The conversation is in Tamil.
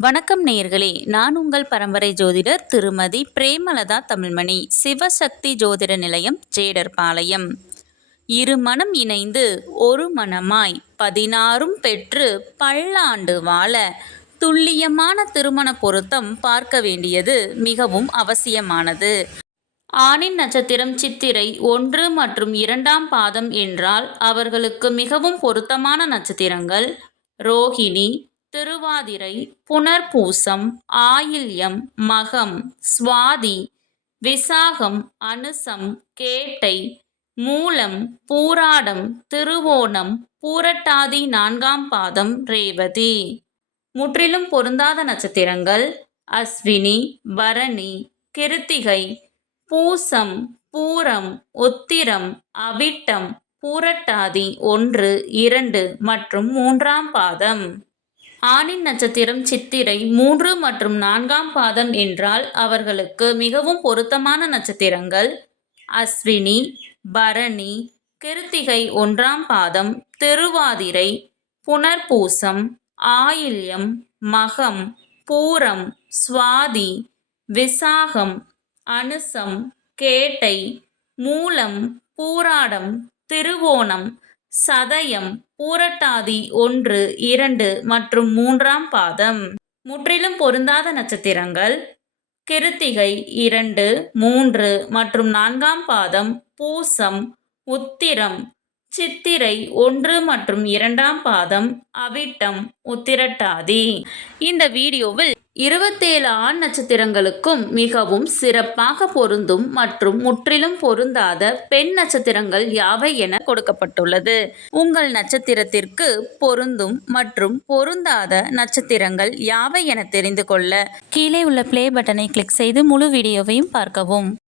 வணக்கம் நேயர்களே, நான் உங்கள் பரம்பரை ஜோதிடர் திருமதி பிரேமலதா தமிழ்மணி, சிவசக்தி ஜோதிட நிலையம், ஜேடர்பாளையம். இரு மனம் இணைந்து ஒரு மனமாய் 16ம் பெற்று பல்லாண்டு வாழ துல்லியமான திருமண பொருத்தம் பார்க்க வேண்டியது மிகவும் அவசியமானது. ஆணின் நட்சத்திரம் சித்திரை 1 மற்றும் 2ஆம் பாதம் என்றால் அவர்களுக்கு மிகவும் பொருத்தமான நட்சத்திரங்கள் ரோகிணி, திருவாதிரை, புனர்பூசம், ஆயில்யம், மகம், சுவாதி, விசாகம், அனுசம், கேட்டை, மூலம், பூராடம், திருவோணம், பூரட்டாதி 4ஆம் பாதம், ரேவதி. முற்றிலும் பொருந்தாத நட்சத்திரங்கள் அஸ்வினி, பரணி, கிருத்திகை, பூசம், பூரம், உத்திரம், அவிட்டம், பூரட்டாதி 1, 2 மற்றும் 3ஆம் பாதம். ஆணின் நட்சத்திரம் சித்திரை 3 மற்றும் 4ஆம் பாதம் என்றால் அவர்களுக்கு மிகவும் பொருத்தமான நட்சத்திரங்கள் அஸ்வினி, பரணி, கிருத்திகை 1ஆம் பாதம், திருவாதிரை, புனர்பூசம், ஆயில்யம், மகம், பூரம், சுவாதி, விசாகம், அனுசம், கேட்டை, மூலம், பூராடம், திருவோணம், சதயம், பூரட்டாதி 1, 2 மற்றும் 3ஆம் பாதம். முற்றிலும் பொருந்தாத நட்சத்திரங்கள் கிருத்திகை 2, 3 மற்றும் 4ஆம் பாதம், பூசம், உத்திரம், சித்திரை 1 மற்றும் 2ஆம் பாதம், அவிட்டம், உத்திரட்டாதி. இந்த வீடியோவில் 27 ஆண் நட்சத்திரங்களுக்கும் மிகவும் சிறப்பாக பொருந்தும் மற்றும் முற்றிலும் பொருந்தாத பெண் நட்சத்திரங்கள் யாவை என கொடுக்கப்பட்டுள்ளது. உங்கள் நட்சத்திரத்திற்கு பொருந்தும் மற்றும் பொருந்தாத நட்சத்திரங்கள் யாவை என தெரிந்து கொள்ள கீழே உள்ள ப்ளே பட்டனை கிளிக் செய்து முழு வீடியோவையும் பார்க்கவும்.